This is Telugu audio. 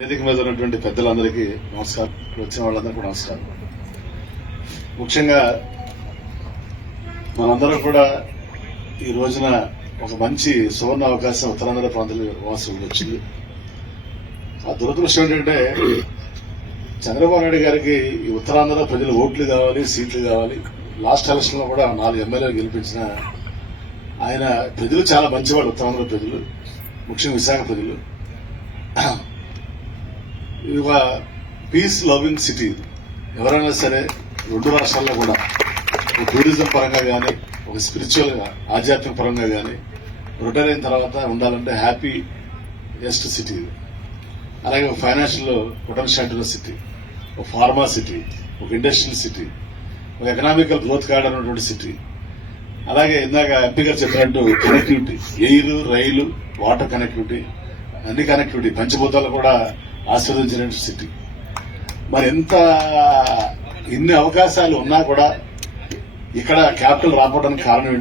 వేదిక మీద ఉన్నటువంటి పెద్దలందరికీ నమస్కారం. ఇక్కడ వచ్చిన వాళ్ళందరికీ కూడా నమస్కారం. ముఖ్యంగా మనందరం కూడా ఈ రోజున ఒక మంచి సువర్ణ అవకాశం ఉత్తరాంధ్ర ప్రాంతంలో వాసులకు వచ్చింది. ఆ దురదృష్టం ఏంటంటే చంద్రబాబు నాయుడు గారికి ఈ ఉత్తరాంధ్ర ప్రజలు ఓట్లు కావాలి సీట్లు కావాలి. లాస్ట్ ఎలక్షన్లో కూడా నాలుగు ఎమ్మెల్యేలు గెలిపించిన ఆయన ప్రజలు చాలా మంచివాళ్ళు ఉత్తరాంధ్ర ప్రజలు ముఖ్యంగా విశాఖ ప్రజలు. ఇది ఒక పీస్ లవింగ్ సిటీ ఎవరైనా సరే రెండు రాష్ట్రాల్లో కూడా ఒక టూరిజం పరంగా కానీ ఒక స్పిరిచువల్గా ఆధ్యాత్మిక పరంగా కానీ రిటైర్ అయిన తర్వాత ఉండాలంటే హ్యాపీ ఎస్ట్ సిటీ ఇది. అలాగే ఒక ఫైనాన్షియల్ పొటెన్షియల్ సిటీ ఒక ఫార్మా సిటీ ఒక ఇండస్ట్రియల్ సిటీ ఒక ఎకనామికల్ గ్రోత్ కార్డ్ అన్నటువంటి సిటీ అలాగే ఇందాక ఎంపీ గారు చెప్పినట్టు connectivity air rail water connectivity అన్ని కనెక్టివిటీ పంచభూతాలు కూడా ఆస్వాదించిన సిటీ మరి ఎంత ఇన్ని అవకాశాలు ఉన్నా కూడా ఇక్కడ క్యాపిటల్ రాకపోవడానికి కారణం